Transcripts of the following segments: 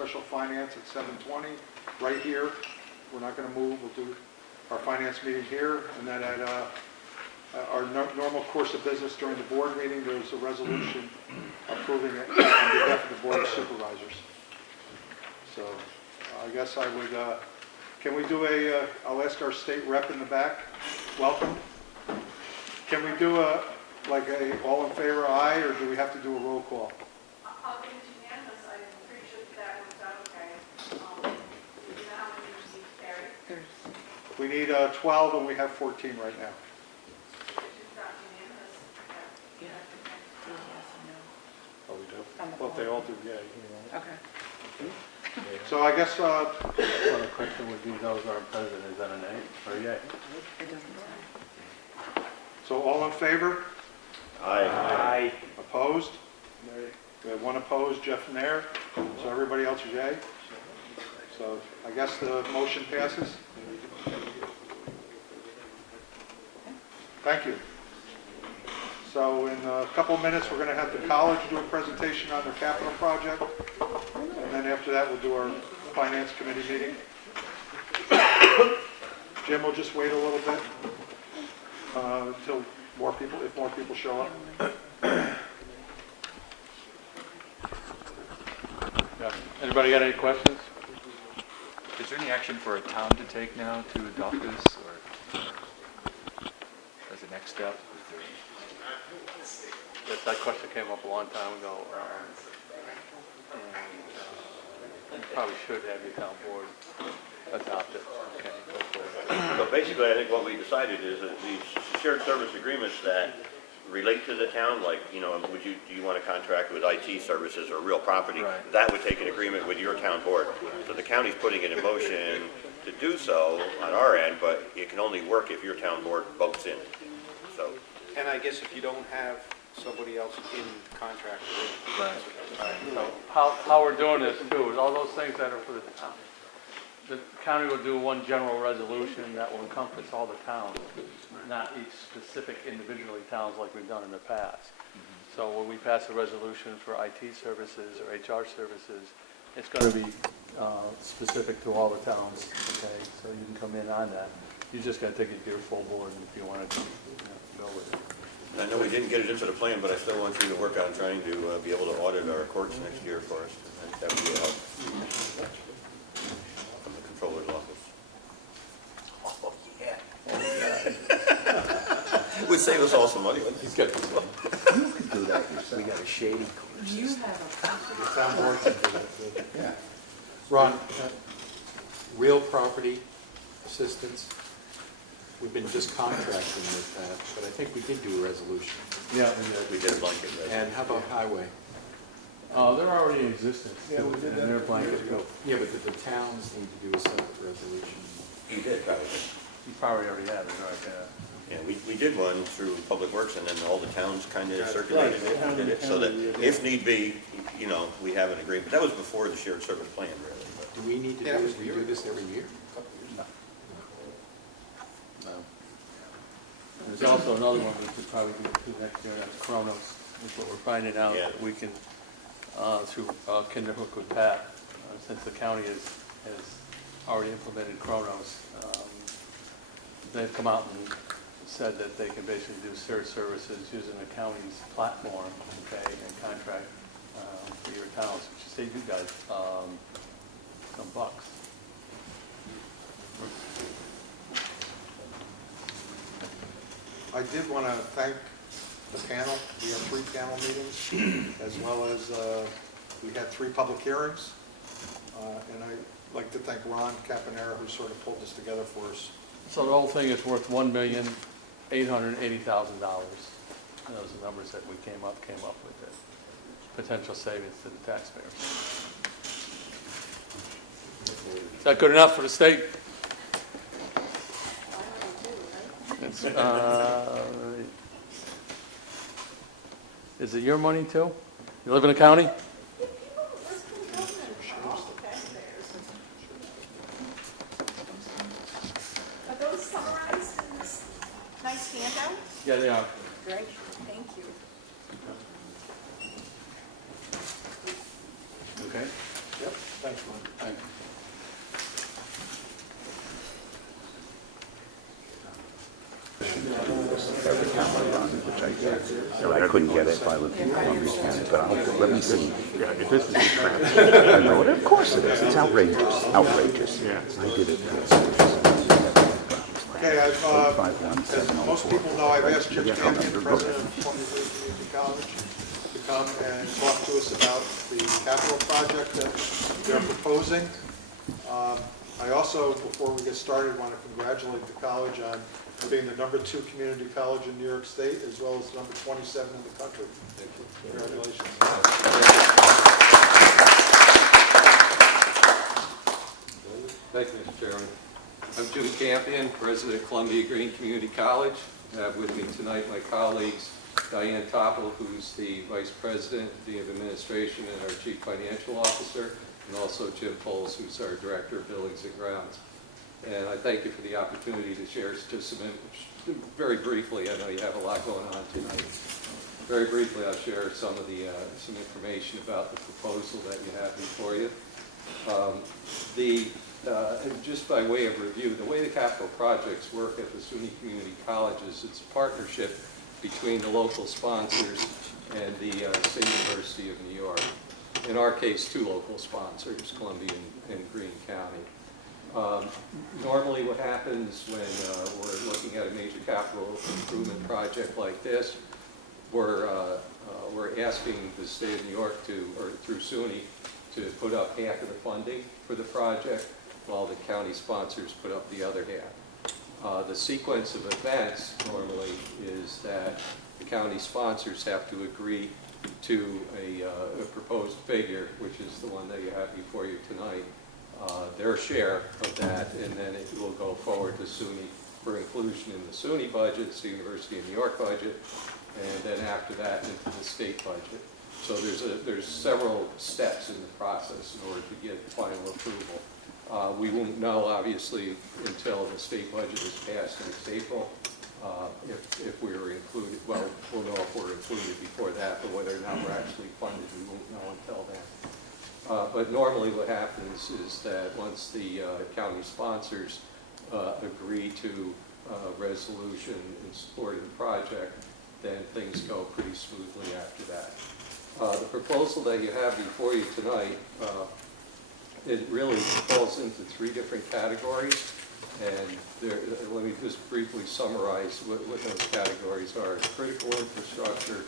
special finance at 7:20, right here. We're not going to move. We'll do our finance meeting here, and then at our normal course of business during the board meeting, there's a resolution approving it on behalf of the Board of Supervisors. So I guess I would, can we do I'll ask our state rep in the back, welcome. Can we do like all in favor, aye, or do we have to do a roll call? I'll give it unanimous. I'm pretty sure that worked out okay. Do you know how many received carried? We need 12, and we have 14 right now. If you've got unanimous, Oh, we do? Well, if they all do, yeah. Okay. So I guess, Well, the question would be, those are president, is that a nay or a yay? It doesn't say. so all in favor? Aye. Opposed? We have one opposed, Jeff Nair. So everybody else is yay. So I guess the motion passes. Thank you. So in a couple of minutes, we're going to have the college do a presentation on their capital project. And then after that, we'll do our finance committee meeting. Jim will just wait a little bit until if more people show up. Yeah. Anybody got any questions? Is there any action for a town to take now to adopt this, or as a next step? That question came up a long time ago. And you probably should have your town board adopt it. Okay, go for it. So basically, I think what we decided is that these shared service agreements that relate to the town, like, you know, do you want to contract with IT services or real property? Right. That would take an agreement with your town board. So the county's putting it in motion to do so on our end, but it can only work if your town board votes in. So, And I guess if you don't have somebody else in contract with it. Right. So how we're doing this too is all those things that are for the town. The county will do one general resolution that will encompass all the towns, not each specific individually towns like we've done in the past. So when we pass a resolution for IT services or HR services, it's going to be specific to all the towns, okay? So you can come in on that. You just got to take it to your full board if you want to go with it. I know we didn't get it into the plan, but I still want you to work on trying to be able to audit our courts next year for us. I think that would be a help from the controller's office. Oh, yeah. Would save us all some money, wouldn't it? He's got You could do that yourself. We got a shady course. You have The town board can do it. Yeah. Ron, real property assistance, we've been just contracting with that, but I think we did do a resolution. Yeah, We did a blanket resolution. And how about highway? they're already in existence, too, and they're blanket, too. Yeah, but the towns need to do a separate resolution. You did, probably. You probably already have it, right, Yeah, we did one through Public Works, and then all the towns kind of circulated it and did it, so that if need be, you know, we have an agreement. That was before the shared service plan, really. But Do we need to Yeah, it was do this every year? No. There's also another one we could probably do next year, that's Kronos, is what we're finding out, Yeah. that we can, through Kinderhook with Pat, since the county has already implemented Kronos, they've come out and said that they can basically do shared services using the county's platform, okay, and contract for your towns, which save you guys some bucks. I did want to thank the panel. We had 3 panel meetings, as well as we had 3 public hearings. And I'd like to thank Ron Caponera, who sort of pulled this together for us. So the whole thing is worth $1,880,000. And those are the numbers that we came up with, it. Potential savings to the taxpayers. Is that good enough for the state? It's, is it your money too? You live in the county? Are those summarized in this nice handout? Yeah, they are. Great, thank you. Okay. Yep. Thanks, Mike. Thank you. I couldn't get it by looking at Columbia County, but let me see. Yeah, this is I know it, of course it is. It's outrageous, outrageous. Yeah. I did it. Okay, as most 51704. people know, I've asked Jim Campion, president of Columbia Community College, to come and talk to us about the capital project that they're proposing. I also, before we get started, want to congratulate the college on being the #2 community college in New York State, as well as number 27 in the country. Thank you. Congratulations. Thank you, Mr. Chairman. I'm Jim Campion, president of Columbia Green Community College. I have with me tonight my colleagues, Diane Topple, who's the vice president, dean of administration, and our chief financial officer, and also Jim Poles, who's our director of buildings and grounds. And I thank you for the opportunity to share just some, very briefly, I know you have a lot going on tonight. Very briefly, I'll share some of the, some information about the proposal that you have before you. Just by way of review, the way the capital projects work at the SUNY Community Colleges, it's a partnership between the local sponsors and the State University of New York. In our case, 2 local sponsors, Columbia and Greene County. Normally what happens when we're looking at a major capital improvement project like this, we're asking the state of New York to, or through SUNY, to put up half of the funding for the project, while the county sponsors put up the other half. The sequence of events normally is that the county sponsors have to agree to a proposed figure, which is the one that you have before you tonight, their share of that, and then it will go forward to SUNY for inclusion in the SUNY budget, the University of New York budget, and then after that into the state budget. So there's several steps in the process in order to get final approval. We won't know, obviously, until the state budget is passed next April, if we were included. Well, we'll know if we're included before that, but whether or not we're actually funded, we won't know until then. But normally what happens is that once the county sponsors agree to resolution in support of the project, then things go pretty smoothly after that. The proposal that you have before you tonight, it really falls into 3 different categories, and let me just briefly summarize what those categories are. Critical infrastructure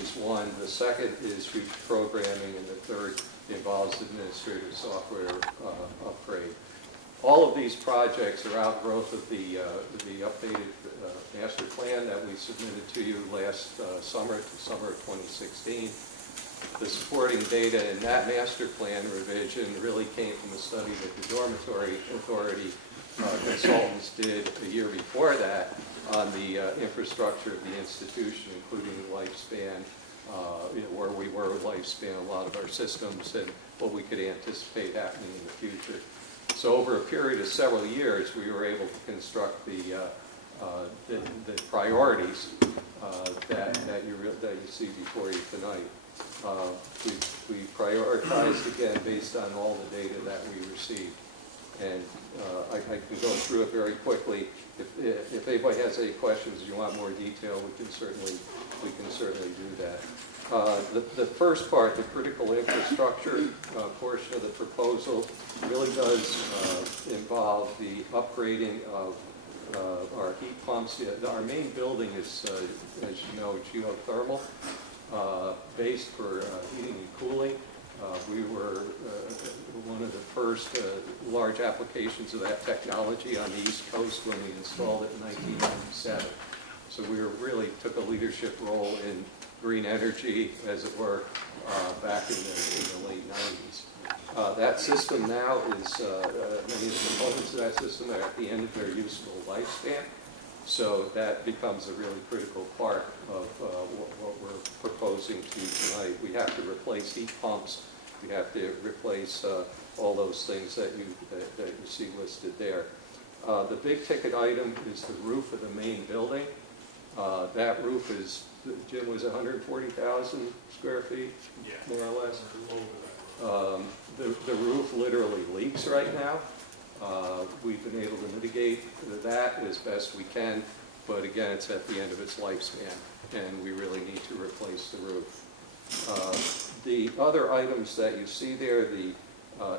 is one, the second is future programming, and the third involves administrative software upgrade. All of these projects are outgrowth of the updated master plan that we submitted to you last summer, summer of 2016. The supporting data in that master plan revision really came from a study that the Dormitory Authority consultants did a year before that on the infrastructure of the institution, including the lifespan, where we were with lifespan, a lot of our systems, and what we could anticipate happening in the future. So over a period of several years, we were able to construct the priorities that you see before you tonight. We prioritized, again, based on all the data that we received. And I can go through it very quickly. If anybody has any questions, you want more detail, we can certainly do that. The first part, the critical infrastructure portion of the proposal, really does involve the upgrading of our heat pumps. Our main building is, as you know, geothermal, based for heating and cooling. We were one of the first large applications of that technology on the East Coast when we installed it in 1997. So we really took a leadership role in green energy, as it were, back in the late 90s. That system now is, many of the components of that system are at the end of their useful lifespan. So that becomes a really critical part of what we're proposing to you tonight. We have to replace heat pumps. We have to replace all those things that you see listed there. The big ticket item is the roof of the main building. That roof is, Jim, was 140,000 square feet, more or less? The roof literally leaks right now. We've been able to mitigate that as best we can, but again, it's at the end of its lifespan, and we really need to replace the roof. The other items that you see there, the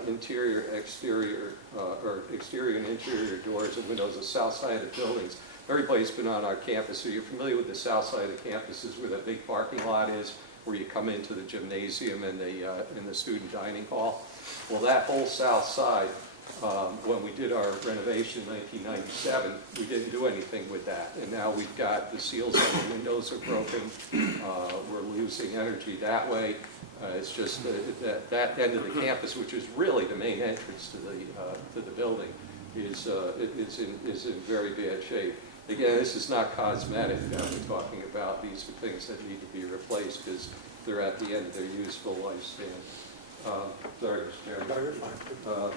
interior, exterior, or exterior and interior doors and windows, the south side of the buildings. Everybody's been on our campus, so you're familiar with the south side of the campus is where that big parking lot is, where you come into the gymnasium and the student dining hall. Well, that whole south side, when we did our renovation in 1997, we didn't do anything with that. And now we've got the seals on the windows are broken. We're losing energy that way. It's just that end of the campus, which is really the main entrance to the building, is in very bad shape. Again, this is not cosmetic that we're talking about. These are things that need to be replaced because they're at the end of their useful lifespan. Sorry, Mr. Chairman.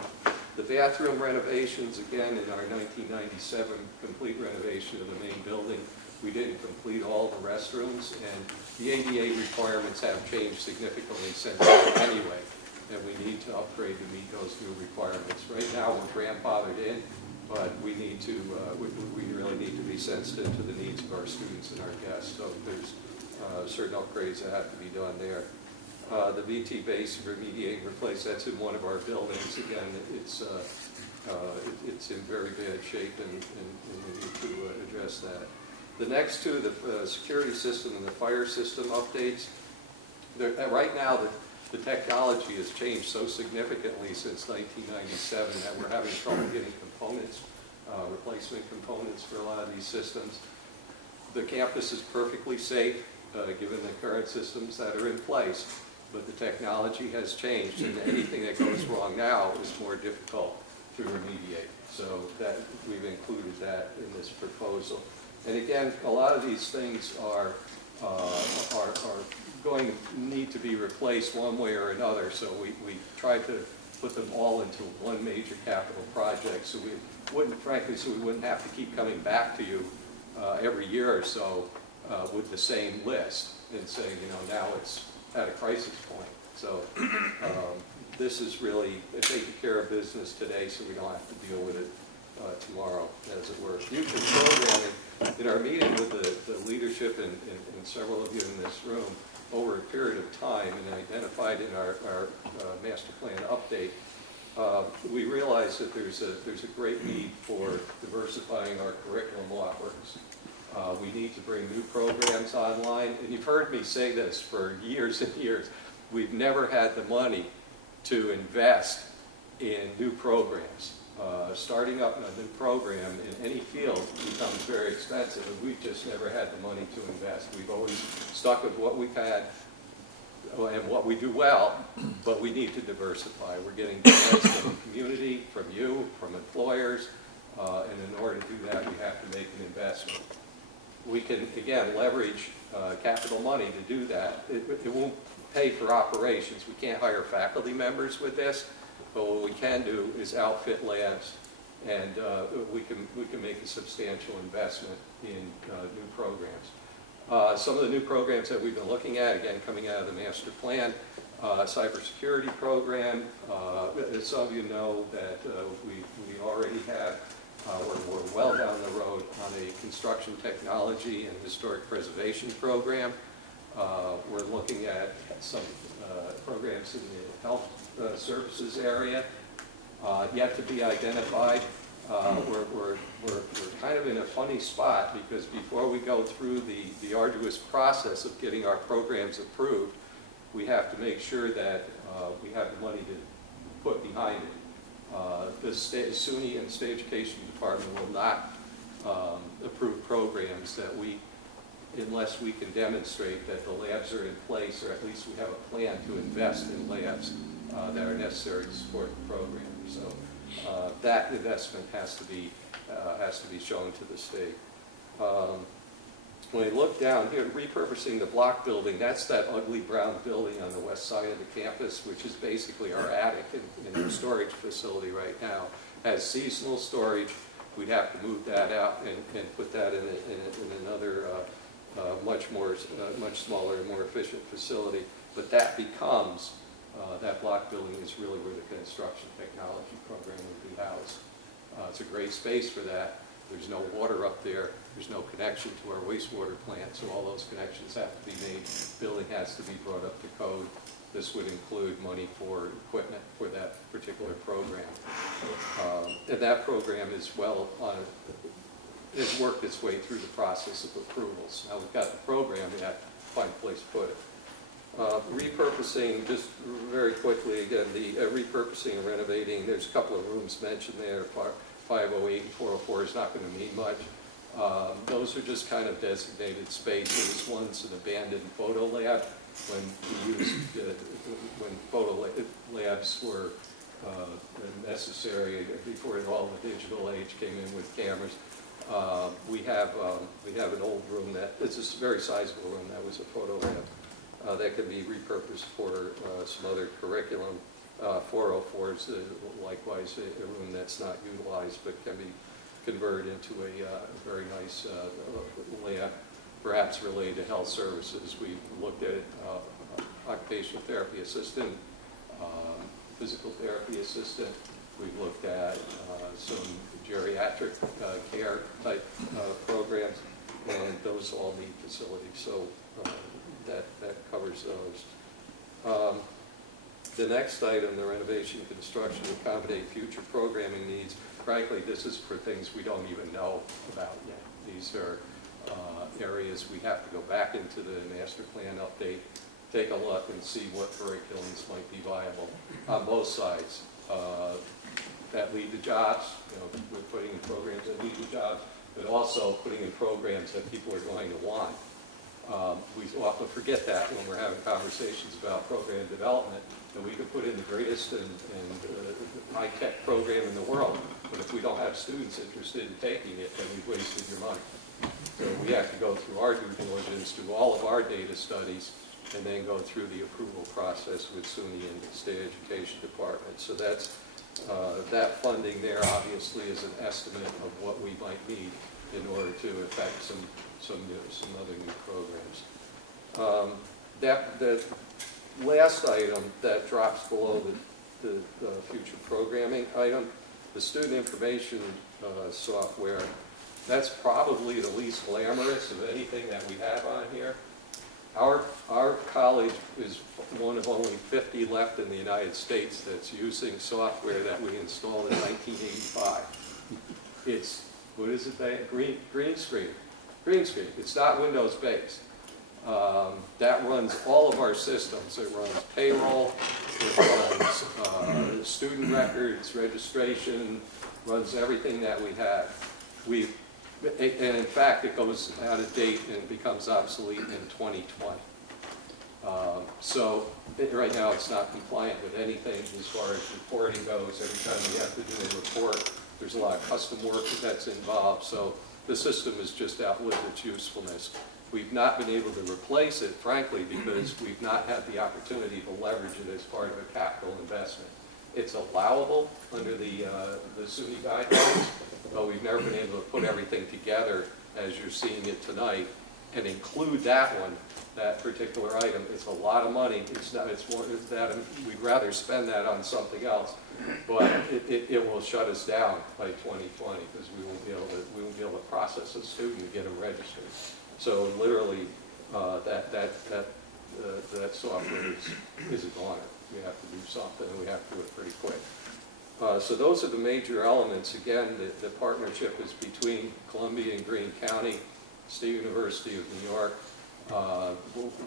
The bathroom renovations, again, in our 1997 complete renovation of the main building, we didn't complete all the restrooms, and the ADA requirements have changed significantly since then anyway, and we need to upgrade to meet those new requirements. Right now, we're grandfathered in, but we need to, we really need to be sensitive to the needs of our students and our guests, so there's certain upgrades that have to be done there. The VT base, remediate and replace, that's in one of our buildings. Again, it's in very bad shape, and we need to address that. The next two, the security system and the fire system updates, right now the technology has changed so significantly since 1997 that we're having trouble getting components, replacement components for a lot of these systems. The campus is perfectly safe given the current systems that are in place, but the technology has changed, and anything that goes wrong now is more difficult to remediate. So that we've included that in this proposal. And again, a lot of these things are going to need to be replaced one way or another. So we tried to put them all into one major capital project, so we wouldn't, frankly, so we wouldn't have to keep coming back to you every year or so with the same list and saying, you know, now it's at a crisis point. So this is really taking care of business today, so we don't have to deal with it tomorrow, as it were. Future programming. In our meeting with the leadership and several of you in this room over a period of time and identified in our master plan update, we realized that there's a great need for diversifying our curriculum offerings. We need to bring new programs online, and you've heard me say this for years and years. We've never had the money to invest in new programs. Starting up a new program in any field becomes very expensive, and we've just never had the money to invest. We've always stuck with what we've had and what we do well, but we need to diversify. We're getting grants from the community, from you, from employers, and in order to do that, we have to make an investment. We can, again, leverage capital money to do that. It won't pay for operations. We can't hire faculty members with this. But what we can do is outfit labs, and we can make a substantial investment in new programs. Some of the new programs that we've been looking at, again, coming out of the master plan, cybersecurity program. Some of you know that we already have, we're well down the road on a construction technology and historic preservation program. We're looking at some programs in the health services area, yet to be identified. We're kind of in a funny spot because before we go through the arduous process of getting our programs approved, we have to make sure that we have the money to put behind it. The SUNY and State Education Department will not approve programs that unless we can demonstrate that the labs are in place, or at least we have a plan to invest in labs that are necessary to support the program. So that investment has to be shown to the state. When you look down here, repurposing the block building, that's that ugly brown building on the west side of the campus, which is basically our attic in our storage facility right now. Has seasonal storage. We'd have to move that out and put that in another much smaller and more efficient facility. But that becomes That block building is really where the construction technology program would be housed. It's a great space for that. There's no water up there. There's no connection to our wastewater plant, so all those connections have to be made. Building has to be brought up to code. This would include money for equipment for that particular program. And that program is has worked its way through the process of approvals. Now we've got the program, we have to find a place to put it. Repurposing, just very quickly again, the repurposing and renovating, there's a couple of rooms mentioned there. 508 and 404 is not going to mean much. Those are just kind of designated spaces. One's an abandoned photo lab. When we used, when photo labs were necessary before all the digital age came in with cameras. We have an old room it's a very sizable room that was a photo lab that can be repurposed for some other curriculum. 404 is likewise a room that's not utilized but can be converted into a very nice lab, perhaps related to health services. We looked at occupational therapy assistant, physical therapy assistant. We've looked at some geriatric care type programs, and those all need facilities. So that covers those. The next item, the renovation construction to accommodate future programming needs. Frankly, this is for things we don't even know about yet. These are areas we have to go back into the master plan update, take a look and see what curriculums might be viable on both sides. That lead to jobs, we're putting in programs that lead to jobs, but also putting in programs that people are going to want. We often forget that when we're having conversations about program development, that we could put in the greatest and high-tech program in the world, but if we don't have students interested in taking it, then we've wasted your money. So we have to go through our due diligence, do all of our data studies, and then go through the approval process with SUNY and the State Education Department. So that's that funding there obviously is an estimate of what we might need in order to affect some other new programs. The last item that drops below the future programming item, the student information software, that's probably the least glamorous of anything that we have on here. Our college is one of only 50 left in the United States that's using software that we installed in 1985. It's, what is it, Green Screen. It's not Windows based. That runs all of our systems. It runs payroll, it runs student records, registration, runs everything that we have. And in fact, it goes out of date and becomes obsolete in 2020. So right now it's not compliant with anything as far as reporting goes. Every time we have to do a report, there's a lot of custom work that's involved. So the system has just outlived its usefulness. We've not been able to replace it, frankly, because we've not had the opportunity to leverage it as part of a capital investment. It's allowable under the SUNY guidelines, but we've never been able to put everything together as you're seeing it tonight and include that one, that particular item. It's a lot of money. It's more that we'd rather spend that on something else, but it will shut us down by 2020 because we won't be able to process a student to get them registered. So literally, that software is a goner. We have to do something, and we have to do it pretty quick. So those are the major elements. Again, the partnership is between Columbia and Greene County, State University of New York.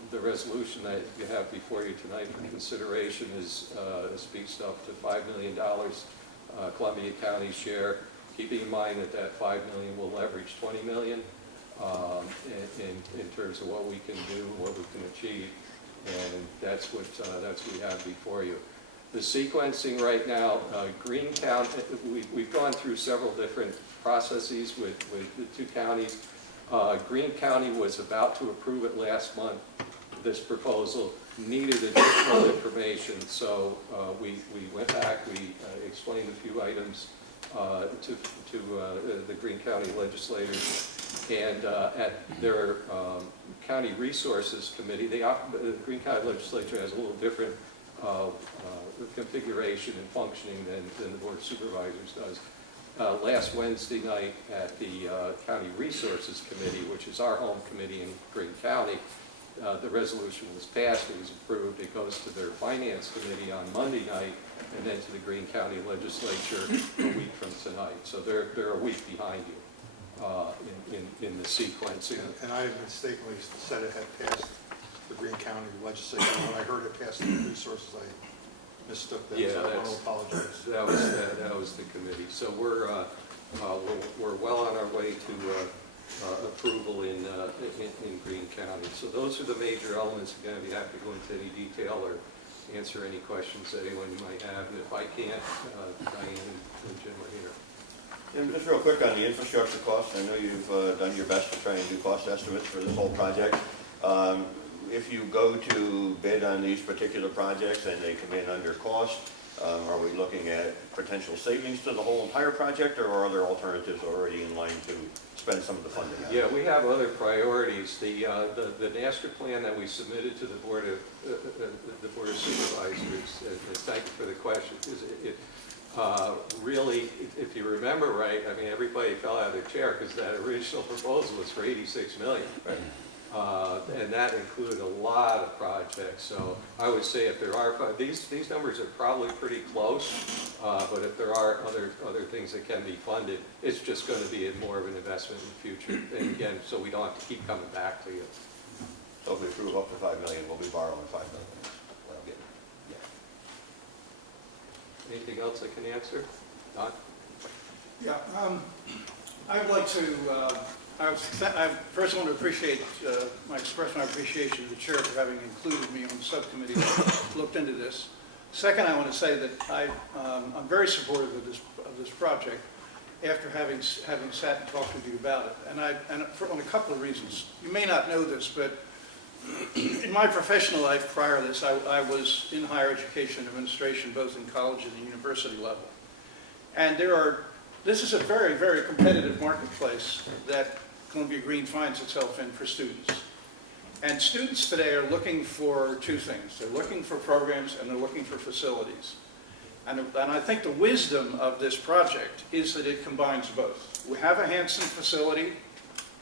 The resolution that you have before you tonight for consideration speaks up to $5 million Columbia County share, keeping in mind that $5 million will leverage $20 million in terms of what we can do, what we can achieve, and that's what we have before you. The sequencing right now, Greene County, we've gone through several different processes with the two counties. Greene County was about to approve it last month. This proposal needed additional information, so we went back, we explained a few items to the Greene County legislators, and at their County Resources Committee, the Greene County Legislature has a little different configuration and functioning than the Board of Supervisors does. Last Wednesday night at the County Resources Committee, which is our home committee in Greene County, the resolution was passed, it was approved, it goes to their Finance Committee on Monday night, and then to the Greene County Legislature a week from tonight. So they're a week behind you in the sequencing. And I mistakenly said it had passed the Greene County Legislature. When I heard it passed the resources, I mistook that, Yeah, so I want that's- to apologize. That was the committee. So we're well on our way to approval in Greene County. So those are the major elements. Again, I'd be happy to go into any detail or answer any questions that anyone might have. And if I can't, Diane and Jim are here. And just real quick on the infrastructure costs, I know you've done your best to try and do cost estimates for this whole project. If you go to bid on these particular projects and they come in under cost, are we looking at potential savings to the whole entire project, or are there alternatives already in line to spend some of the funding? Yeah, we have other priorities. The master plan that we submitted to the Board of Supervisors, and thank you for the question, really, if you remember right, I mean, everybody fell out of their chair because that original proposal was for $86 million. Right. And that included a lot of projects. So I would say if there are, these numbers are probably pretty close, but if there are other things that can be funded, it's just going to be more of an investment in the future. And again, so we don't have to keep coming back to you. So if we approve up to $5 million, we'll be borrowing $5 million. Well, yeah. Anything else I can answer? Don? Yeah, I'd like to, I first want to express my appreciation to the chair for having included me on the subcommittee that looked into this. Second, I want to say that I'm very supportive of this project after having sat and talked with you about it, and on a couple of reasons. You may not know this, but in my professional life prior to this, I was in higher education administration, both in college and the university level. And this is a very, very competitive marketplace that Columbia Greene finds itself in for students. And students today are looking for two things. They're looking for programs and they're looking for facilities. And I think the wisdom of this project is that it combines both. We have a handsome facility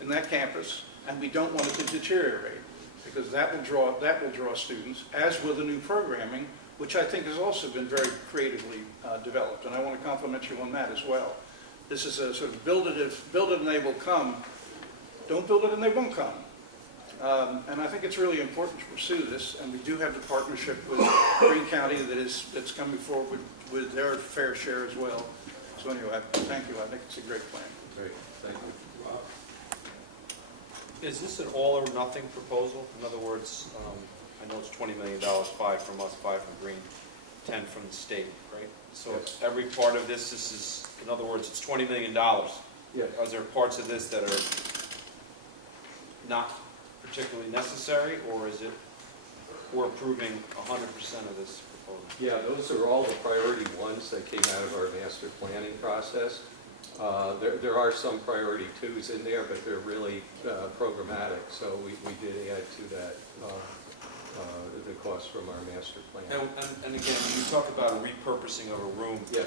in that campus, and we don't want it to deteriorate, because that will draw students, as will the new programming, which I think has also been very creatively developed. And I want to compliment you on that as well. This is a sort of build it and they will come. Don't build it and they won't come. And I think it's really important to pursue this, and we do have the partnership with Greene County that's coming forward with their fair share as well. So anyway, thank you. I think it's a great plan. Great, thank you. Is this an all or nothing proposal? In other words, I know it's $20 million, 5 from us, 5 from Greene, 10 from the state, right? So Yes. every part of this is, in other words, it's $20 million. Yeah. Are there parts of this that are not particularly necessary, or is it we're approving 100% of this proposal? Yeah, those are all the priority ones that came out of our master planning process. There are some priority twos in there, but they're really programmatic, so we did add to that the cost from our master plan. And again, you talk about a repurposing of a room. Yeah.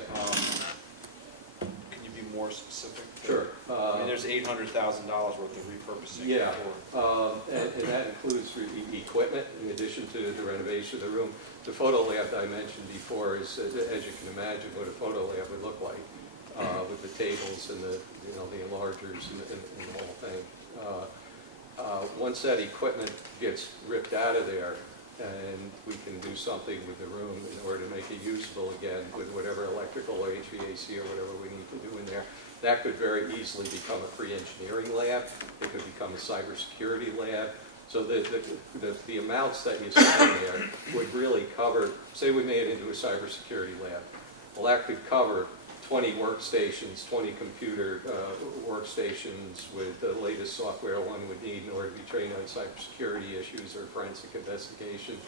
Can you be more specific? Sure. I mean, there's $800,000 worth of repurposing. Yeah, and that includes equipment in addition to the renovation of the room. The photo lab that I mentioned before is, as you can imagine, what a photo lab would look like with the tables and the enlargers and the whole thing. Once that equipment gets ripped out of there, and we can do something with the room in order to make it usable again with whatever electrical or HVAC or whatever we need to do in there, that could very easily become a pre-engineering lab. It could become a cybersecurity lab. So the amounts that you see in there would really cover, say we made it into a cybersecurity lab. Well, that could cover 20 workstations, 20 computer workstations with the latest software one would need in order to be trained on cybersecurity issues or forensic investigation,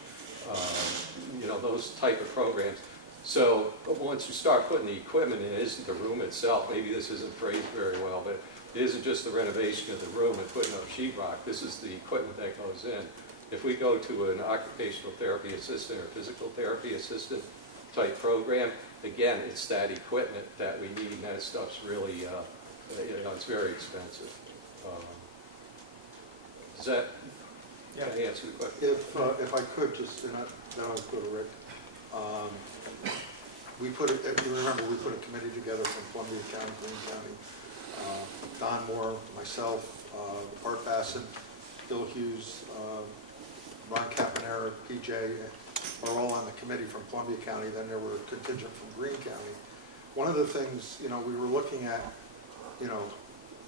those type of programs. So once you start putting the equipment in, it isn't the room itself. Maybe this isn't phrased very well, but it isn't just the renovation of the room and putting up sheetrock. This is the equipment that goes in. If we go to an occupational therapy assistant or physical therapy assistant type program, again, it's that equipment that we need, and that stuff's really, it's very expensive. Does that kind of answer the question? If I could, just, and then I'll go to Rick. We put it, if you remember, we put a committee together from Columbia County, Greene County, Don Moore, myself, Art Bassett, Bill Hughes, Ron Caponera, PJ, are all on the committee from Columbia County. Then there were a contingent from Greene County. One of the things, we were looking at,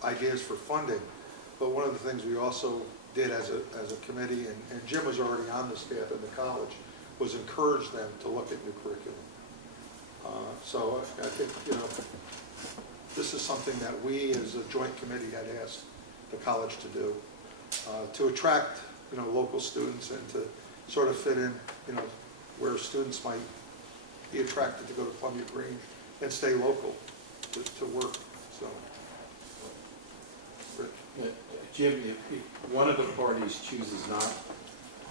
ideas for funding, but one of the things we also did as a committee, and Jim was already on the staff at the college, was encourage them to look at new curriculum. So I think, this is something that we as a joint committee had asked the college to do, to attract, local students and to sort of fit in, where students might be attracted to go to Columbia Greene and stay local to work, so. Rick? Jim, if one of the parties chooses not to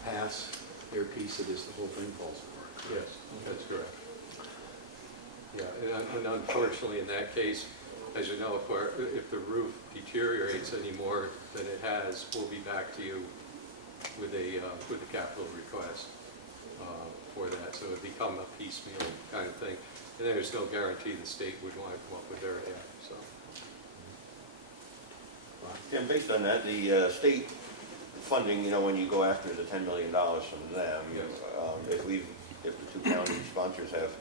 pass their piece of this, the whole thing falls apart. Yes, that's correct. Yeah, and unfortunately, in that case, as you know, if the roof deteriorates any more than it has, we'll be back to you with a capital request for that. So it would become a piecemeal kind of thing. And there's no guarantee the state would want to come up with their half, so. And based on that, the state funding, when you go after the $10 million from them, if the two county sponsors have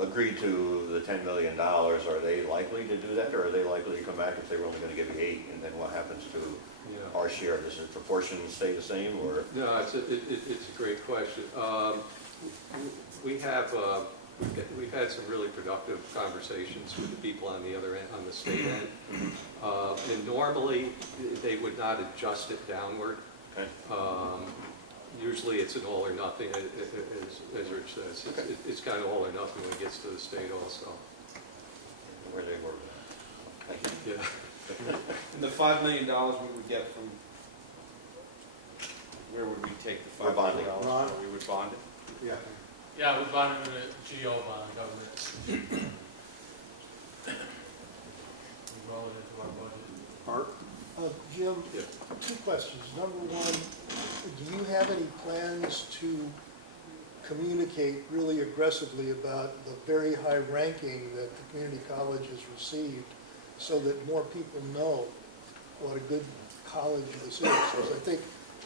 agreed to the $10 million, are they likely to do that, or are they likely to come back if they were only going to give you 8, and then what happens to our share? Does the proportion stay the same, or? No, it's a great question. We've had some really productive conversations with the people on the other end, on the state end, and normally they would not adjust it downward. Okay. Usually it's an all or nothing, as Rich says. It's kind of all or nothing when it gets to the state also. Where they were. Thank you. Yeah. And the $5 million we would get from, where would we take the $5 million? Ron? We would bond it? Yeah. Yeah, we bond it with a GO bond, government. We roll it into our budget. Art? Jim, Yeah. 2 questions. Number one, do you have any plans to communicate really aggressively about the very high ranking that the community college has received so that more people know what a good college this is? Because I think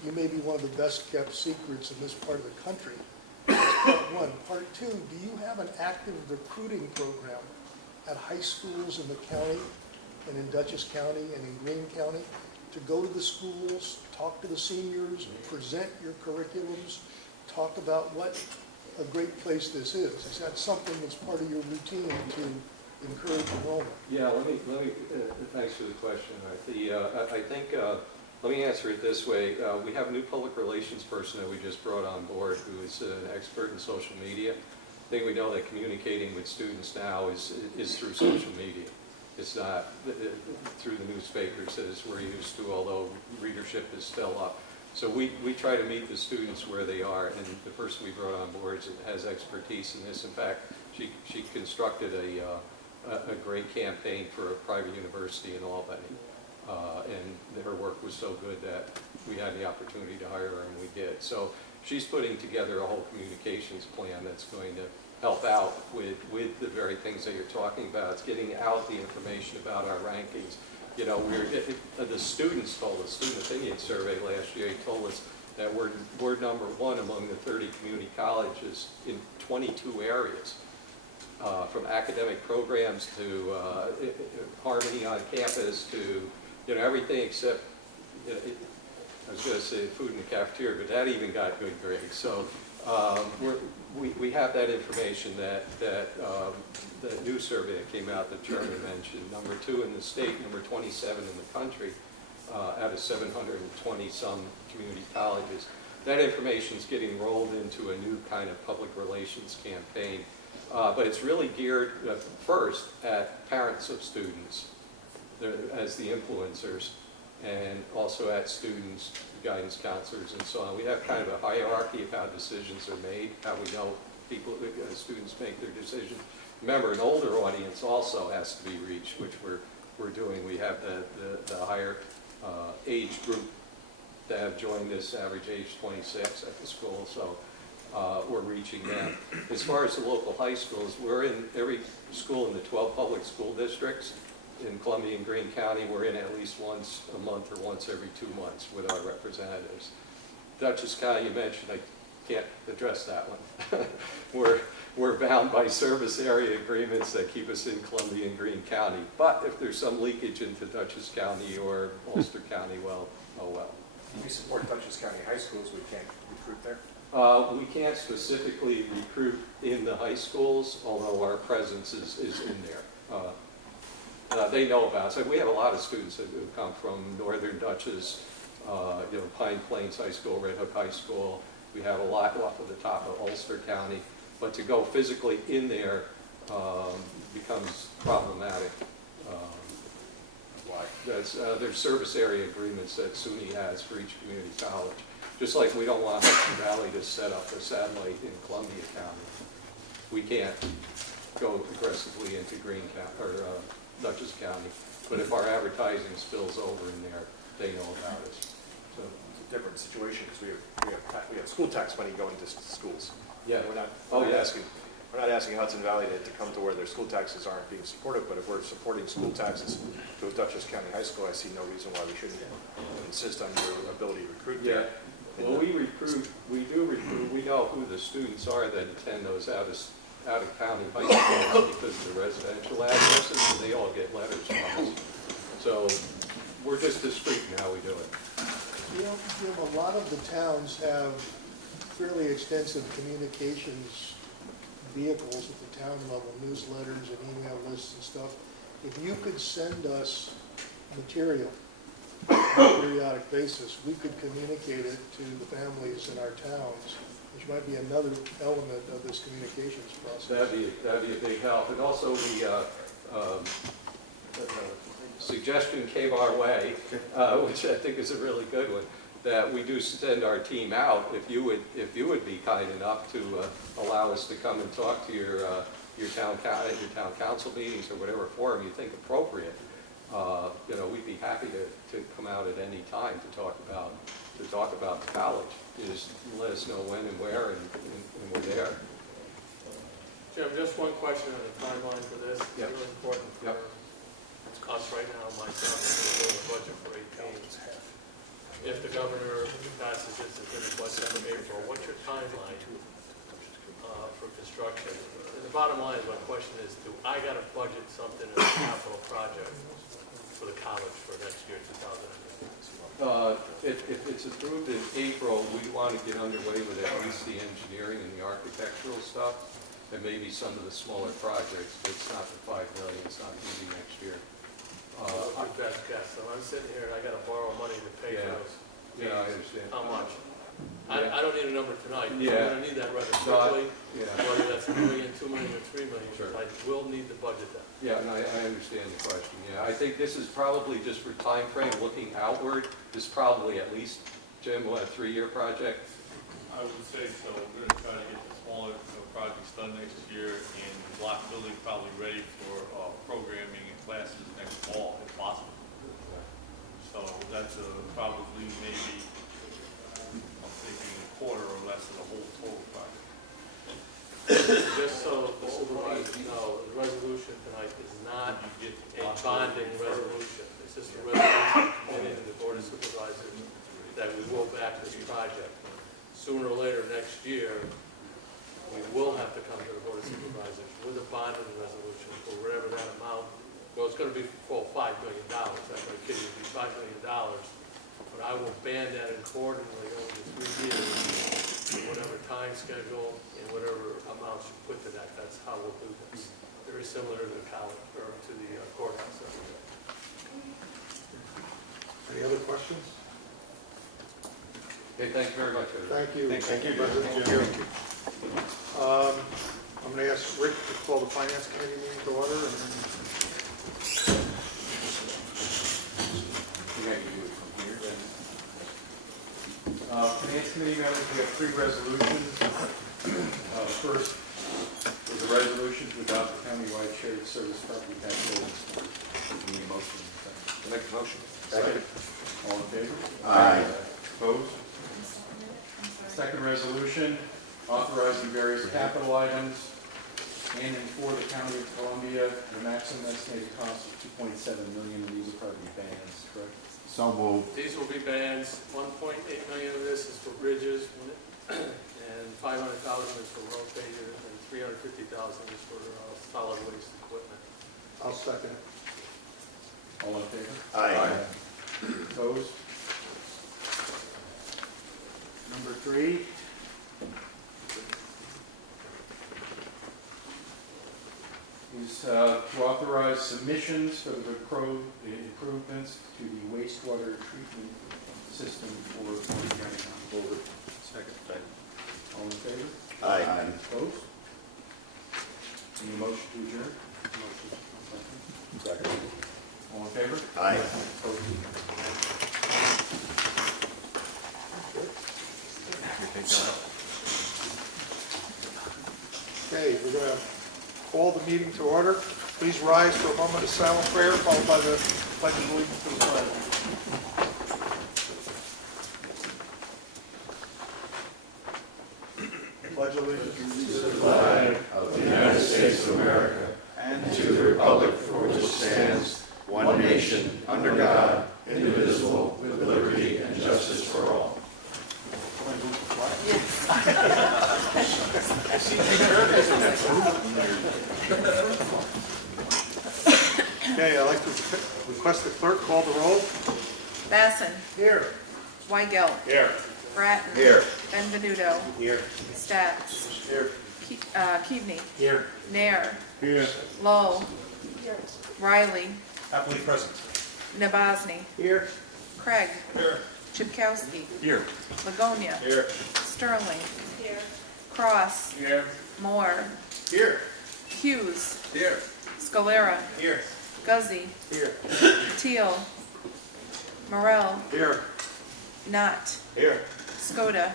you may be one of the best kept secrets in this part of the country. That's part one. Part two, do you have an active recruiting program at high schools in the county and in Dutchess County and in Greene County to go to the schools, talk to the seniors, present your curriculums, talk about what a great place this is? Is that something that's part of your routine to encourage enrollment? Yeah, let me thanks for the question. I think, let me answer it this way. We have a new public relations person that we just brought on board who is an expert in social media. I think we know that communicating with students now is through social media. It's not through the newspapers as we're used to, although readership is still up. So we try to meet the students where they are, and the person we brought on board has expertise in this. In fact, she constructed a great campaign for a private university in Albany, and her work was so good that we had the opportunity to hire her, and we did. So she's putting together a whole communications plan that's going to help out with the very things that you're talking about. It's getting out the information about our rankings. You know, the students told us, student opinion survey last year, he told us that we're number 1 among the 30 community colleges in 22 areas, from academic programs to harmony on campus to, everything except, I was going to say food in the cafeteria, but that even got good grades. So we have that information that the new survey that came out that Chairman mentioned, number 2 in the state, number 27 in the country, out of 720 some community colleges. That information is getting rolled into a new kind of public relations campaign, but it's really geared first at parents of students as the influencers, and also at students, guidance counselors, and so on. We have kind of a hierarchy of how decisions are made, how we know people, students make their decisions. Remember, an older audience also has to be reached, which we're doing. We have the higher age group that have joined us, average age 26 at the school, so we're reaching them. As far as the local high schools, we're in every school in the 12 public school districts. In Columbia and Greene County, we're in at least once a month or once every 2 months with our representatives. Dutchess County, you mentioned, I can't address that one. We're bound by service area agreements that keep us in Columbia and Greene County. But if there's some leakage into Dutchess County or Ulster County, well, oh well. We support Dutchess County High Schools, we can't recruit there? We can't specifically recruit in the high schools, although our presence is in there. They know about it. So we have a lot of students that have come from Northern Dutchess, Pine Plains High School, Red Hook High School. We have a lot off of the top of Ulster County. But to go physically in there becomes problematic. Why? There's service area agreements that SUNY has for each community college. Just like we don't want Hudson Valley to set up a satellite in Columbia County. We can't go aggressively into Greene County or Dutchess County. But if our advertising spills over in there, they know about us. So It's a different situation because we have school tax money going to schools. yeah, We're not, Oh, we're not yeah. asking Hudson Valley to come to where their school taxes aren't being supported, but if we're supporting school taxes to a Dutchess County High School, I see no reason why we shouldn't insist on your ability to recruit Yeah. there. Well, we do recruit, we know who the students are that attend those out-of-county high schools because of the residential addresses, and they all get letters from us. So we're just discreet in how we do it. Jim, a lot of the towns have fairly extensive communications vehicles at the town level, newsletters and email lists and stuff. If you could send us material on a periodic basis, we could communicate it to the families in our towns, which might be another element of this communications process. That'd be a big help. And also the suggestion came our way, which I think is a really good one, that we do send our team out. If you would be kind enough to allow us to come and talk to your town council meetings or whatever forum you think appropriate, we'd be happy to come out at any time to talk about the college. You just let us know when and where, and we're there. Jim, just one question on the timeline for this. It's Yep. really important for Yep. us right now, myself, to the budget for 18. If the governor passes this as a budget in April, what's your timeline for construction? And the bottom line is, my question is, do I got to budget something as a capital project for the college for next year, 2019? If it's approved in April, we want to get underway with at least the engineering and the architectural stuff, and maybe some of the smaller projects, but it's not the $5 million, it's not going to be next year. What's your best guess? So I'm sitting here and I got to borrow money to pay for Yeah. those. Yeah, I understand. How much? Yeah. I don't need a number tonight. Yeah. I'm going to need that rather No, quickly, Yeah, whether that's $1 million, $2 million, or $3 million. Sure. I will need the budget then. yeah, and I understand the question, yeah. I think this is probably just for time frame, looking outward, this is probably at least, Jim, what, a 3-year project? I would say so. We're going to try to get the smaller projects done next year, and the block building probably ready for programming and classes next fall, if possible. So that's probably maybe, I'm thinking a quarter or less of the whole total project. Just so the supervisors know, the resolution tonight is not a bonding resolution. It's just a resolution committing to the Board of Supervisors that we will back this project. Sooner or later next year, we will have to come to the Board of Supervisors with a bonding resolution for whatever that amount. Well, it's going to be for $5 million. I'm not kidding you, it'll be $5 million. But I will band that accordingly over the 3 years, whatever time schedule and whatever amounts you put to that. That's how we'll do this. Very similar to the college or to the courthouse. Any other questions? Okay, thank you very much, everybody. Thank you. Thank you. President Jim. I'm going to ask Rick to call the Finance Committee meeting to order, and then Yeah, you do it. Committee members, we have 3 resolutions. First is a resolution to adopt the countywide shared service property tax ordinance. Need a motion? Make the motion. Second. All in favor? Aye. Opposed? Second resolution, authorizing various capital items in and for the County of Columbia, the maximum estimated cost of $2.7 million, and these are probably bans, correct? So moved. These will be bans. 1.8 million of this is for bridges, and 500,000 is for road pages, and 350,000 is for solid waste equipment. I'll second it. All in favor? Aye. Opposed? Number 3. Is to authorize submissions for the improvements to the wastewater treatment system for County County. Second. All in favor? Aye. Opposed? Any motion to adjourn? Motion. Second. All in favor? Aye. Okay, we're going to call the meeting to order. Please rise for a moment of silent prayer, followed by the pledge of allegiance to the flag. Pledge allegiance to the flag Of the United States of America and to the republic for which it stands, one nation, under God, indivisible, with liberty and justice for all. Okay, I'd like to request the clerk call the roll. Basson. Here. Weigel. Here. Bratton. Here. Benvenuto. Here. Stats. Here. Keaveney. Here. Nair. Here. Lowe. Riley. Happily present. Nabozny. Here. Craig. Here. Chipkowski. Here. Ligonia. Here. Sterling. Here. Cross. Here. Moore. Here. Hughes. Here. Scalera. Here. Guzzi. Here. Teal. Morel. Here. Knott. Here. Skoda.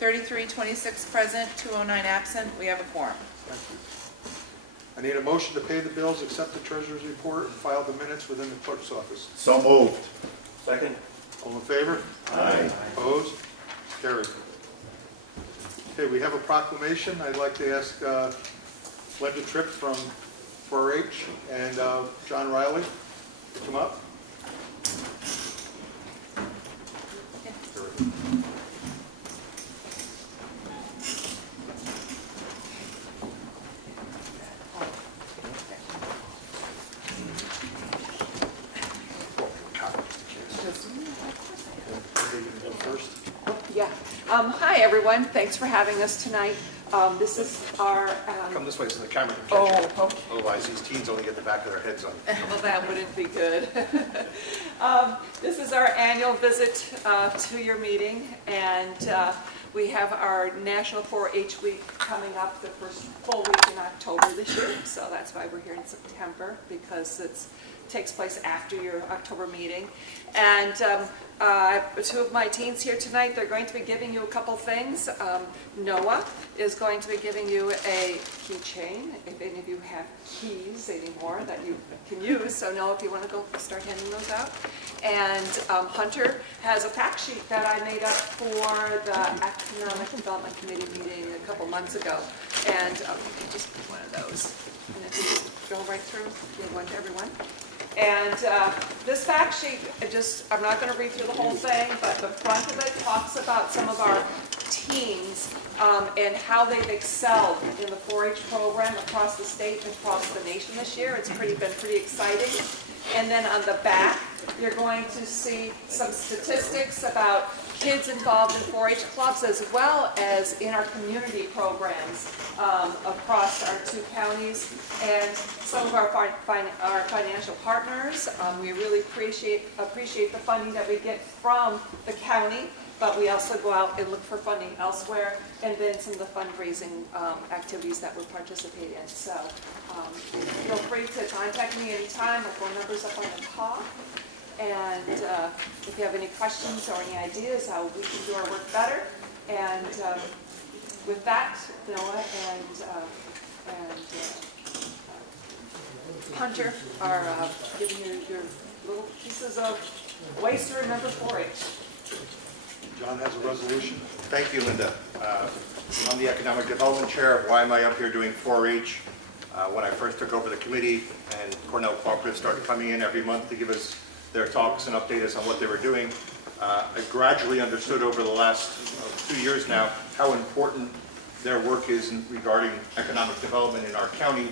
$33.26 present, 209 absent. We have a quorum. Thank you. I need a motion to pay the bills, accept the treasurer's report, and file the minutes within the clerk's office. So moved. Second? All in favor? Aye. Opposed? Carried. Okay, we have a proclamation. I'd like to ask Linda Tripp from 4-H and John Riley to come up. First. Yeah. Hi, everyone. Thanks for having us tonight. This is our... Come this way so the camera can catch you. Oh, okay. Otherwise, these teens only get the back of their heads on. Well, that wouldn't be good. This is our annual visit to your meeting, and we have our National 4-H Week coming up the first full week in October this year, so that's why we're here in September, because it takes place after your October meeting. And two of my teens here tonight, they're going to be giving you a couple things. Noah is going to be giving you a keychain, if any of you have keys anymore that you can use. So Noah, if you want to go start handing those out. And Hunter has a fact sheet that I made up for the Economic Development Committee meeting a couple months ago. And you can just pick one of those. And if you just go right through, give one to everyone. And this fact sheet, I'm not going to read through the whole thing, but the front of it talks about some of our teens and how they've excelled in the 4-H program across the state and across the nation this year. It's been pretty exciting. And then on the back, you're going to see some statistics about kids involved in 4-H clubs as well as in our community programs across our two counties and some of our financial partners. We really appreciate the funding that we get from the county but we also go out and look for funding elsewhere, and then some of the fundraising activities that we participate in. So feel free to contact me anytime. My phone number's up on the top. And if you have any questions or any ideas how we can do our work better. And with that, Noah and Hunter are giving you your little pieces of ways to remember 4-H. John has a resolution. Thank you, Linda. I'm the Economic Development Chair. Why am I up here doing 4-H? When I first took over the committee and Cornell Cooperative started coming in every month to give us their talks and update us on what they were doing, I gradually understood over the last 2 years now how important their work is regarding economic development in our county,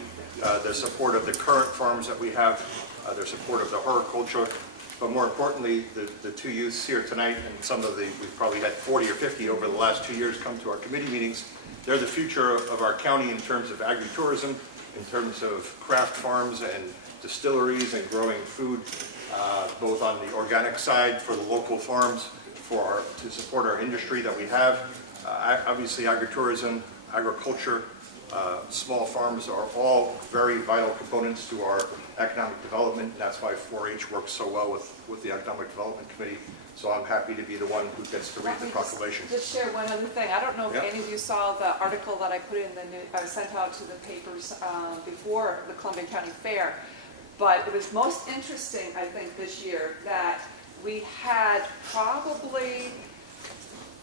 their support of the current farms that we have, their support of the horticulture, but more importantly, the two youths here tonight and some of we've probably had 40 or 50 over the last 2 years come to our committee meetings. They're the future of our county in terms of agritourism, in terms of craft farms and distilleries and growing food, both on the organic side for the local farms, to support our industry that we have. Obviously, agritourism, agriculture, small farms are all very vital components to our economic development, and that's why 4-H works so well with the Economic Development Committee. So I'm happy to be the one who gets to read the proclamation. Just share one other thing. I don't know if any of you saw the article that I put in I sent out to the papers before the Columbia County Fair, but it was most interesting, I think, this year that we had probably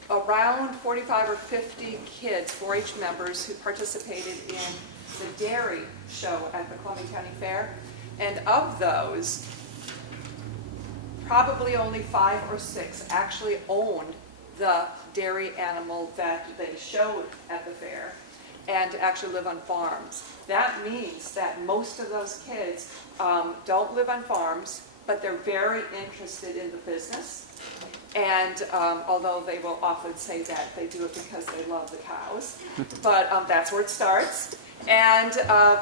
around 45 or 50 kids, 4-H members, who participated in the dairy show at the Columbia County Fair. And of those, probably only 5 or 6 actually owned the dairy animal that they showed at the fair and actually live on farms. That means that most of those kids don't live on farms, but they're very interested in the business. And although they will often say that they do it because they love the cows, but that's where it starts. And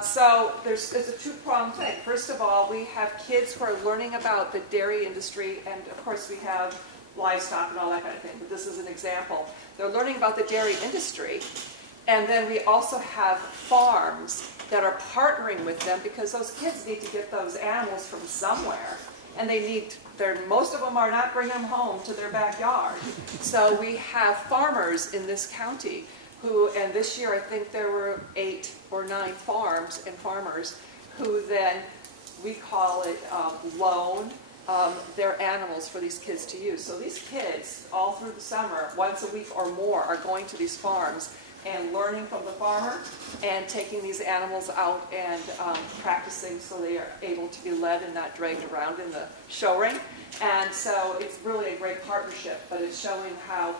so there's a two-pronged thing. First of all, we have kids who are learning about the dairy industry, and of course we have livestock and all that kind of thing, but this is an example. They're learning about the dairy industry, and then we also have farms that are partnering with them because those kids need to get those animals from somewhere, and most of them are not bringing them home to their backyard. So we have farmers in this county and this year I think there were 8 or 9 farms and farmers who then, we call it loan their animals for these kids to use. So these kids, all through the summer, once a week or more, are going to these farms and learning from the farmer and taking these animals out and practicing so they are able to be led and not dragged around in the show ring. And so it's really a great partnership, but it's showing how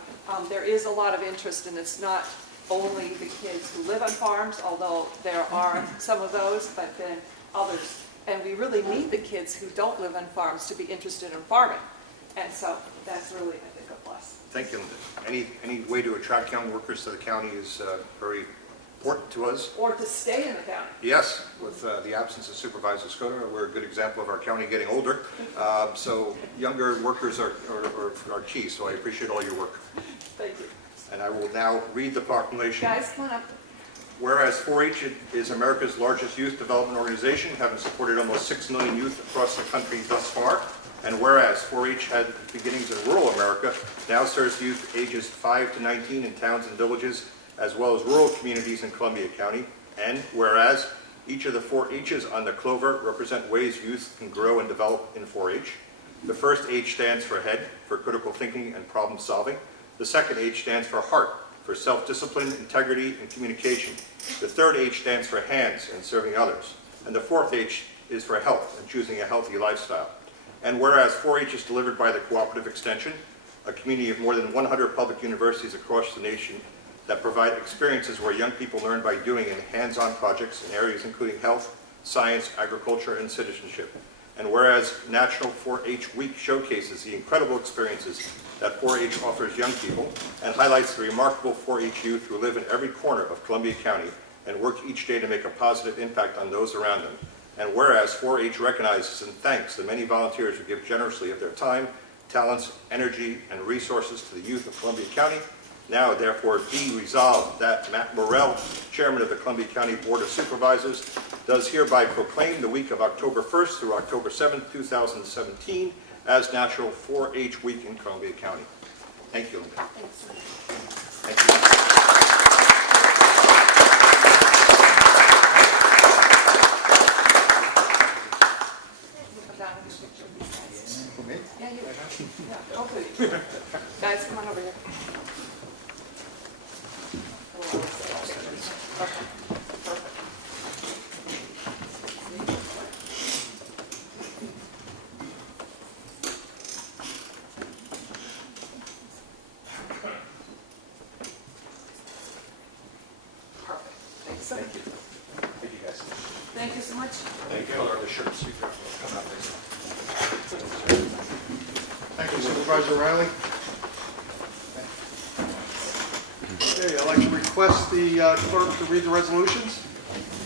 there is a lot of interest, and it's not only the kids who live on farms, although there are some of those, but then others. And we really need the kids who don't live on farms to be interested in farming. And so that's really, I think, a plus. Thank you, Linda. Any way to attract young workers to the county is very important to us. Or to stay in the county. Yes, with the absence of Supervisor Scudder, we're a good example of our county getting older. So younger workers are key, so I appreciate all your work. Thank you. And I will now read the proclamation. Guys, come on up. Whereas 4-H is America's largest youth development organization, having supported almost 6 million youth across the country thus far. And whereas 4-H had beginnings in rural America, now serves youth ages 5 to 19 in towns and villages, as well as rural communities in Columbia County. And whereas each of the 4 H's on the clover represent ways youth can grow and develop in 4-H. The first H stands for head, for critical thinking and problem solving. The second H stands for heart, for self-discipline, integrity, and communication. The third H stands for hands and serving others. And the fourth H is for health and choosing a healthy lifestyle. And whereas 4-H is delivered by the Cooperative Extension, a community of more than 100 public universities across the nation that provide experiences where young people learn by doing in hands-on projects in areas including health, science, agriculture, and citizenship. And whereas National 4-H Week showcases the incredible experiences that 4-H offers young people and highlights the remarkable 4-H youth who live in every corner of Columbia County and work each day to make a positive impact on those around them. And whereas 4-H recognizes and thanks the many volunteers who give generously of their time, talents, energy, and resources to the youth of Columbia County. Now therefore be resolved that Matt Morrell, Chairman of the Columbia County Board of Supervisors, does hereby proclaim the week of October 1st through October 7th, 2017 as National 4-H Week in Columbia County. Thank you, Linda. Thank you. Yeah, you. Yeah, hopefully. Guys, come on over here. Okay, perfect. Perfect. Thanks. Thank you. Thank you, guys. Thank you so much. Thank you. Color of the shirts. Coming up next. Thank you, Supervisor Riley. Okay, I'd like to request the clerk to read the resolutions.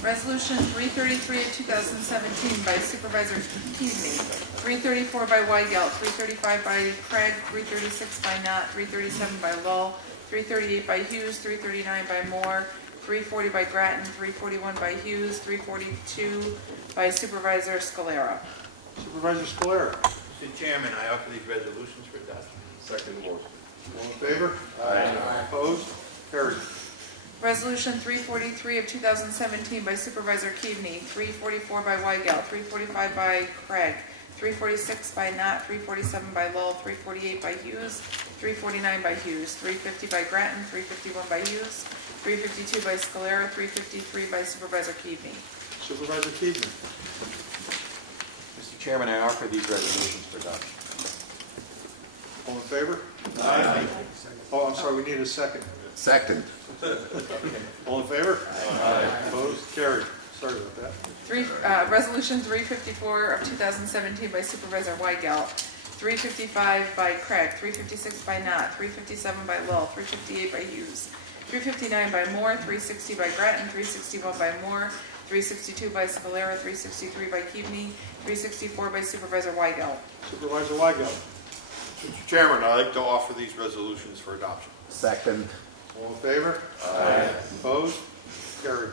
Resolution 333 of 2017 by Supervisor Keaveney, 334 by Weigelt, 335 by Craig, 336 by Knott, 337 by Lull, 338 by Hughes, 339 by Moore, 340 by Grattan, 341 by Hughes, 342 by Supervisor Scalera. Supervisor Scalera. Mr. Chairman, I offer these resolutions for adoption. Second motion. All in favor? Aye. Opposed? Carried. Resolution 343 of 2017 by Supervisor Keaveney, 344 by Weigelt, 345 by Craig, 346 by Knott, 347 by Lull, 348 by Hughes, 349 by Hughes, 350 by Grattan, 351 by Hughes, 352 by Scalera, 353 by Supervisor Keaveney. Supervisor Keaveney. Mr. Chairman, I offer these resolutions for adoption. All in favor? Aye. Oh, I'm sorry, we need a second. Second. All in favor? Aye. Opposed? Carried. Sorry about that. Resolution 354 of 2017 by Supervisor Weigelt, 355 by Craig, 356 by Knott, 357 by Lull, 358 by Hughes, 359 by Moore, 360 by Grattan, 361 by Moore, 362 by Scalera, 363 by Keaveney, 364 by Supervisor Weigelt. Supervisor Weigelt. Mr. Chairman, I'd like to offer these resolutions for adoption. Second. All in favor? Aye. Opposed? Carried.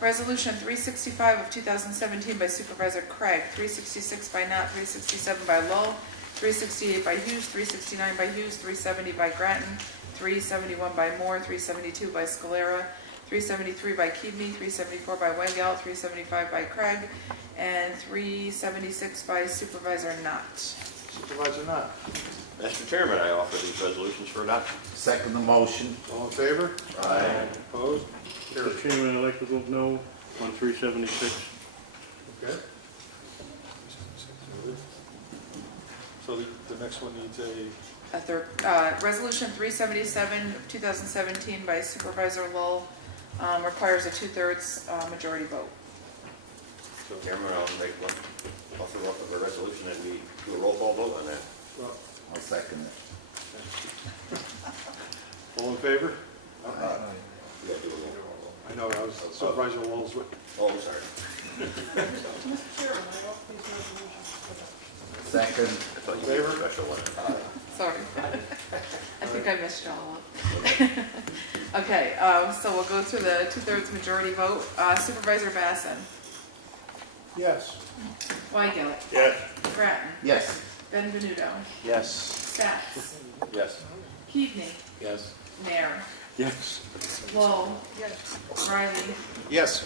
Resolution 365 of 2017 by Supervisor Craig, 366 by Knott, 367 by Lull, 368 by Hughes, 369 by Hughes, 370 by Grattan, 371 by Moore, 372 by Scalera, 373 by Keaveney, 374 by Weigelt, 375 by Craig, and 376 by Supervisor Knott. Supervisor Knott. Mr. Chairman, I offer these resolutions for adoption. Second the motion. All in favor? Aye. Opposed? Carried. Mr. Chairman, I'd like to vote no on 376. Okay. So the next one needs A third, Resolution 377 of 2017 by Supervisor Lull requires a 2/3 majority vote. So, Chairman, I'll offer up of a resolution that we do a roll call vote on that. well, I'll second it. all in favor? We gotta do a roll call. I know, I was Supervisor Lowell's with. Oh, I'm sorry. Second. I thought you Favor? did a special one. Sorry. I think I messed y'all up. Okay, so we'll go through the 2/3 majority vote. Supervisor Basson, Yes. Weigelt, Yes. Grattan, Yes. Benvenuto, Yes. Stats, Yes. Keaveney, Yes. Nair, Yes. Lowell, Riley, Yes.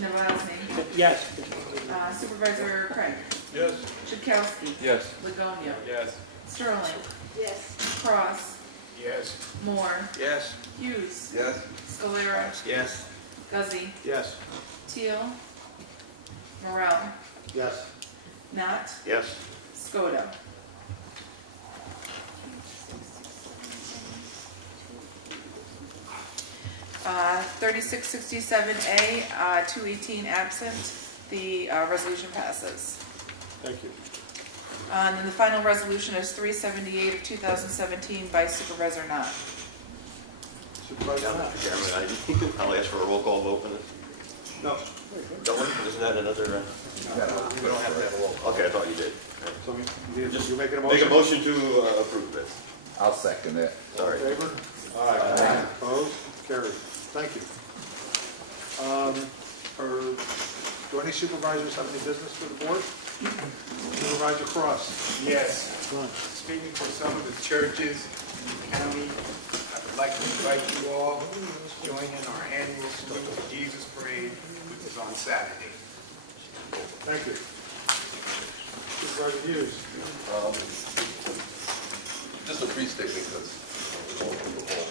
Novosny, Yes. Supervisor Craig, Yes. Chakowski, Yes. Livonia, Yes. Sterling, Yes. Cross, Yes. Moore, Yes. Hughes, Yes. Scalera, Yes. Guzzi, Yes. Teal, Morrell, Yes. Knott, Yes. Skoda. Uh, 3667A, 218 absent. The resolution passes. Thank you. And then the final resolution is 378 of 2017 by Supervisor Knott. Supervisor Knott. Mr. Chairman, I'll ask for a roll call vote for this. No. Don't we? Isn't that another? We don't have to have a roll call. Okay, I thought you did. So we You making a Make a motion? motion to approve this. I'll second it. All in favor? Aye. Opposed? Carried. Thank you. Do any supervisors have any business for the board? Supervisor Cross? Yes. Speaking for some of the churches in the county, I would like to invite you all to join in our annual Sweet Jesus Parade, which is on Saturday. Thank you. Supervisor Hughes? Just a brief statement because we won't do the whole